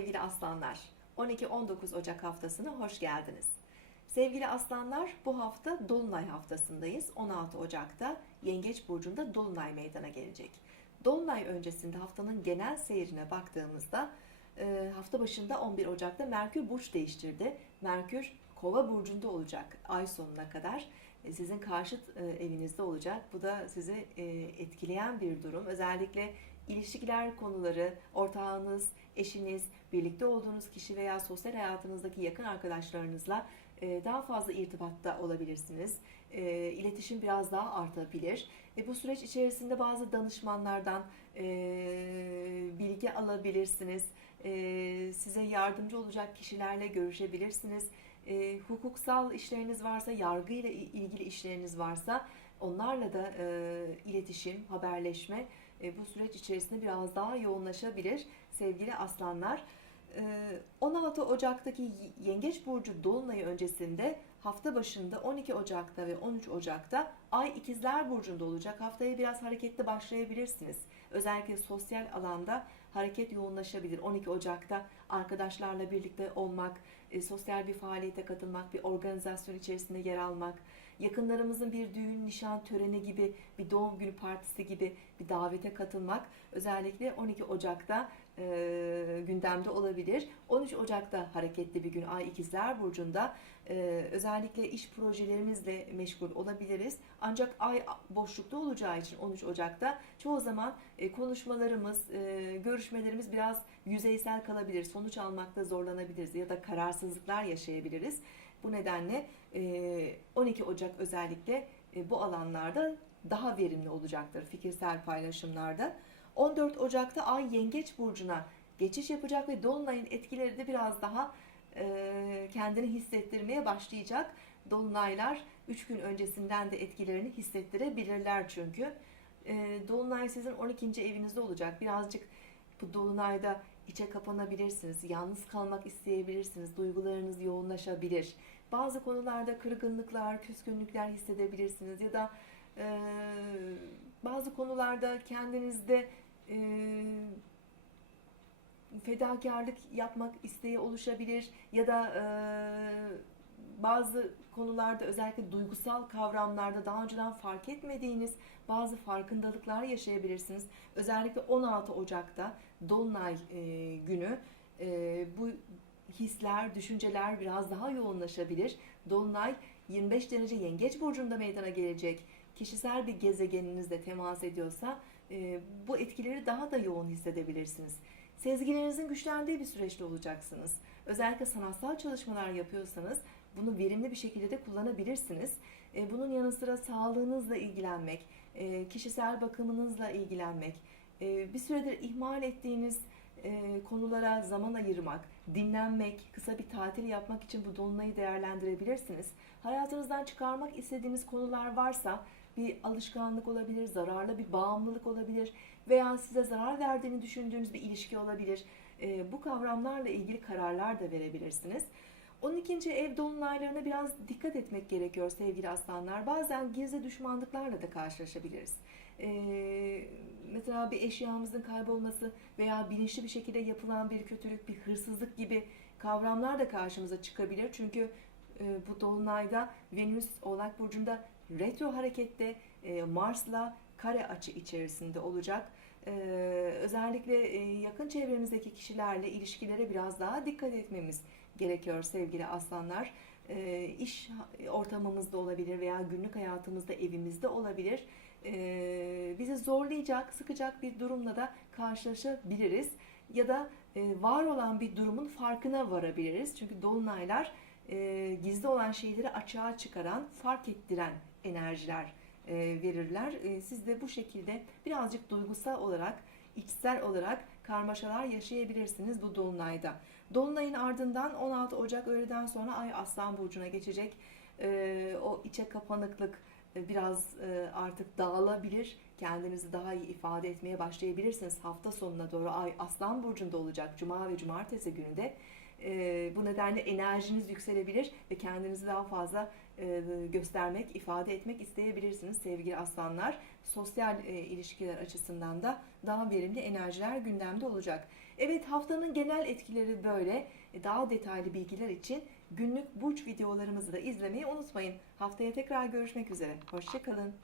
sevgili aslanlar. 12-19 Ocak haftasına hoş geldiniz. Sevgili aslanlar bu hafta Dolunay haftasındayız. 16 Ocak'ta Yengeç Burcu'nda Dolunay meydana gelecek. Dolunay öncesinde haftanın genel seyrine baktığımızda e, hafta başında 11 Ocak'ta Merkür burç değiştirdi. Merkür Kova burcunda olacak ay sonuna kadar. E, Sizin karşıt e, evinizde olacak. Bu da sizi etkileyen bir durum. Özellikle ilişkiler konuları, ortağınız, eşiniz, birlikte olduğunuz kişi veya sosyal hayatınızdaki yakın arkadaşlarınızla e, daha fazla irtibatta olabilirsiniz. E, İletişim biraz daha artabilir. E, Bu süreç içerisinde bazı danışmanlardan bilgi alabilirsiniz. Size yardımcı olacak kişilerle görüşebilirsiniz. Hukuksal işleriniz varsa, yargıyla ilgili işleriniz varsa onlarla da iletişim, haberleşme e, bu süreç içerisinde biraz daha yoğunlaşabilir sevgili aslanlar. E, 16 Ocak'taki Yengeç Burcu Dolunayı öncesinde hafta başında 12 Ocak'ta ve 13 Ocak'ta Ay İkizler Burcu'nda olacak. Haftaya biraz hareketli başlayabilirsiniz. Özellikle sosyal alanda hareket yoğunlaşabilir. 12 Ocak'ta arkadaşlarla birlikte olmak, e, sosyal bir faaliyete katılmak, bir organizasyon içerisinde yer almak, yakınlarımızın bir düğün, nişan töreni gibi, bir doğum günü partisi gibi bir davete katılmak özellikle 12 Ocak'ta e, gündemde olabilir. 13 Ocak'ta hareketli bir gün Ay İkizler Burcu'nda e, özellikle iş projelerimizle meşgul olabiliriz. Ancak Ay boşlukta olacağı için 13 Ocak'ta çoğu zaman e, konuşmalarımız, e, görüşmelerimiz biraz yüzeysel kalabilir. Sonuç almakta zorlanabiliriz ya da kararsızlıklar yaşayabiliriz. Bu nedenle e, 12 Ocak özellikle bu alanlarda daha verimli olacaktır fikirsel paylaşımlarda. 14 Ocak'ta Ay Yengeç Burcu'na geçiş yapacak ve Dolunay'ın etkileri de biraz daha kendini hissettirmeye başlayacak. Dolunaylar 3 gün öncesinden de etkilerini hissettirebilirler çünkü. Dolunay sizin 12. evinizde olacak. Birazcık bu Dolunay'da içe kapanabilirsiniz, yalnız kalmak isteyebilirsiniz, duygularınız yoğunlaşabilir. Bazı konularda kırgınlıklar, küskünlükler hissedebilirsiniz ya da e, bazı konularda kendinizde e, fedakarlık yapmak isteği oluşabilir ya da e, bazı konularda özellikle duygusal kavramlarda daha önceden fark etmediğiniz bazı farkındalıklar yaşayabilirsiniz. Özellikle 16 Ocak'ta Dolunay e, günü e, bu hisler, düşünceler biraz daha yoğunlaşabilir. Dolunay 25 derece Yengeç burcunda meydana gelecek. Kişisel bir gezegeninizle temas ediyorsa e, bu etkileri daha da yoğun hissedebilirsiniz. Sezgilerinizin güçlendiği bir süreçte olacaksınız. Özellikle sanatsal çalışmalar yapıyorsanız bunu verimli bir şekilde de kullanabilirsiniz. E, Bunun yanı sıra sağlığınızla ilgilenmek, e, kişisel bakımınızla ilgilenmek, e, bir süredir ihmal ettiğiniz konulara zaman ayırmak, dinlenmek, kısa bir tatil yapmak için bu dolunayı değerlendirebilirsiniz. Hayatınızdan çıkarmak istediğiniz konular varsa bir alışkanlık olabilir, zararlı bir bağımlılık olabilir veya size zarar verdiğini düşündüğünüz bir ilişki olabilir. Bu kavramlarla ilgili kararlar da verebilirsiniz. 12. ev dolunaylarına biraz dikkat etmek gerekiyor sevgili aslanlar. Bazen gizli düşmanlıklarla da karşılaşabiliriz. Ee, mesela bir eşyamızın kaybolması veya bilinçli bir şekilde yapılan bir kötülük, bir hırsızlık gibi kavramlar da karşımıza çıkabilir. Çünkü e, bu dolunayda Venüs Oğlak Burcu'nda retro harekette e, Mars'la kare açı içerisinde olacak. Ee, özellikle e, yakın çevremizdeki kişilerle ilişkilere biraz daha dikkat etmemiz gerekiyor sevgili aslanlar. Ee, iş ortamımızda olabilir veya günlük hayatımızda evimizde olabilir. Ee, bizi zorlayacak, sıkacak bir durumla da karşılaşabiliriz. Ya da e, var olan bir durumun farkına varabiliriz. Çünkü dolunaylar e, gizli olan şeyleri açığa çıkaran, fark ettiren enerjiler e, verirler. E, Siz de bu şekilde birazcık duygusal olarak, içsel olarak karmaşalar yaşayabilirsiniz bu dolunayda. Dolunayın ardından 16 Ocak öğleden sonra Ay Aslan Burcu'na geçecek. E, O içe kapanıklık e, biraz e, artık dağılabilir. Kendinizi daha iyi ifade etmeye başlayabilirsiniz. Hafta sonuna doğru Ay Aslan Burcu'nda olacak. Cuma ve Cumartesi günü de. E, Bu nedenle enerjiniz yükselebilir ve kendinizi daha fazla e, göstermek, ifade etmek isteyebilirsiniz sevgili aslanlar. Sosyal e, ilişkiler açısından da daha verimli enerjiler gündemde olacak. Evet haftanın genel etkileri böyle. E, Daha detaylı bilgiler için günlük burç videolarımızı da izlemeyi unutmayın. Haftaya tekrar görüşmek üzere. Hoşçakalın.